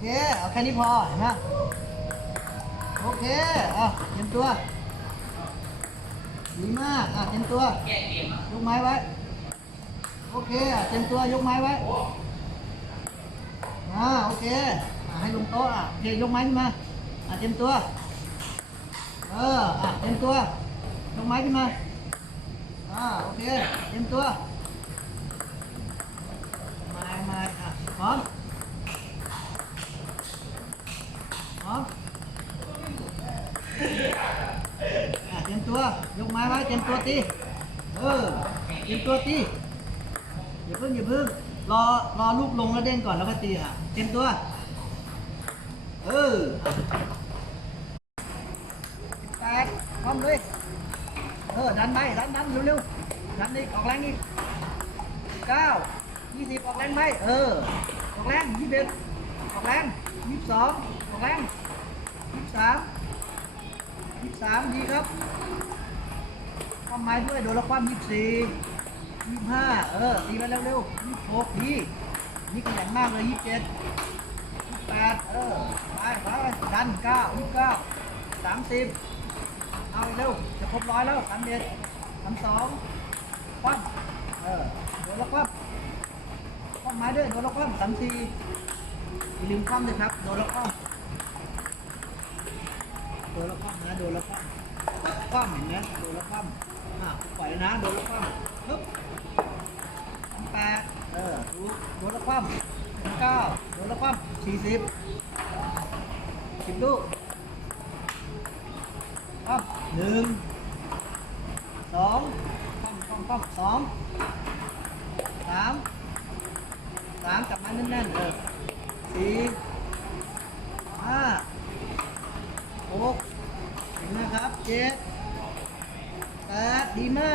เค เอาแค่นี้พอเห็นไหมโอเคอะเตรียมตัว ดีมากอะเตรียมตัว ยกไม้ไว้ โอเคอะเตรียมตัวยกไม้ไว้ อ่าโอเคอะให้ลงโต๊ะอะโอเคยกไม้ขึ้นมา อะเตรียมตัว เออ อะเตรียมตัวยกไม้ขึ้นมา อ่าโอเคเตรียมตัวมามาอะพร้อม พร้ออะเตรียมตัวยกไม้ไว้เตรียมตัวตีเออเตรียมตัวตีอย่าเพิ่งอย่าเพิ่งรอรอลูกลงแล้วเด้งก่อนแล้วก็ตีอะเตรียมตัว เออแตกพร้อมเลยเออดันไปดันดันเร็วๆดันอีกออกแรงอีกเก้ายี่สิบออกแรงไปเออออกแรงยี่สิบ ออกแรงยี่สิบสองออกแรงยี่สิบสามยี่สิบสามดีครับความหมายด้วยโดนละความยี่สิบสี่ยี่สิบห้าเออตีไปเร็วๆยี่สิบหกดีนี่ขยันมากเลยยี่สิบเจ็ดยี่สิบแปดเออไปไปดันเก้ายี่สิบเก้าสามสิบเอาเร็วจะครบร้อยแล้วสามเอ็ดสามสองคว่ำเออโดนล้วคว่ำคว่ำไม้ด้วยโดนล้วคว่ำสามสี่ อย่าลืมคว่ำเลยครับ โดนแล้วคว่ำโดนแล้วคว่ำนะ โดนแล้วคว่ำคว่ำเห็นไหมโดนแล้วคว่ำอะปล่อยแล้วนะ โดนแล้วคว่ำปึ๊บสามแปดเออถูกโดนแล้วคว่ำเก้าโดนแล้วคว่ำสี่สิบสิบลูกคว่ำหนึ่งสองคว่ำคว่ำคว่ำสองสามสามจับมันแน่นๆเออ สี่ห้าหกเห็นไหมครับเจ็ดแปดดีมาก